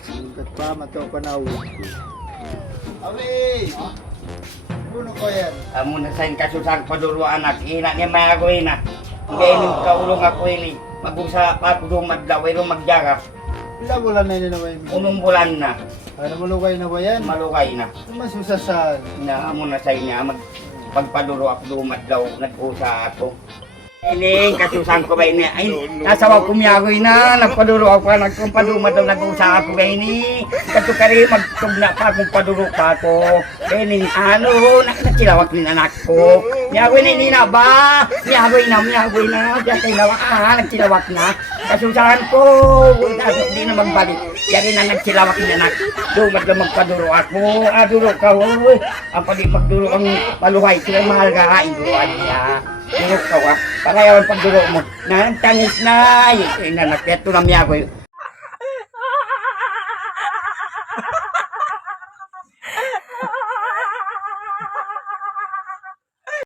Sikat pa, matao pa na uwi. Awi! Puno ko yan. Amo na sa kasusang paduro anak, ina niya may ako ina. Hindi nung kaulong ako ili. Mag-usa pa ako dumadlaw, ilo magjarap. Ilang bulan na yun na ba yun? Unong bulan na, Ano malugay na ba yan? malukay na. Ano masusasan? Na amo na sa inya, pagpaduro ako dumadlaw, nag-usa ako. Ining kasusang ko ba ini? Ay, nasawa ko miyagoy na, nagpaduro ako, nagpaduma daw nag-usa ako ba ini? Kato kari, magtugna pa akong paduro pa ako. Ini, ano, nakilawak ni anak ko. Miyagoy na ini na ba? Miyagoy na. Diyan kayo lawa, nagsilawak na. Kasusahan ko, di na magbalik. Yari na nagsilawak ni anak. Dumad lang magpaduro ako. Duro ka, hoy. Ang pali magduro ang paluhay, sila mahal ka, induan niya. Duro ka, para yawan pagduro mo. Nantangis na, yung nanak, ito na miyagoy.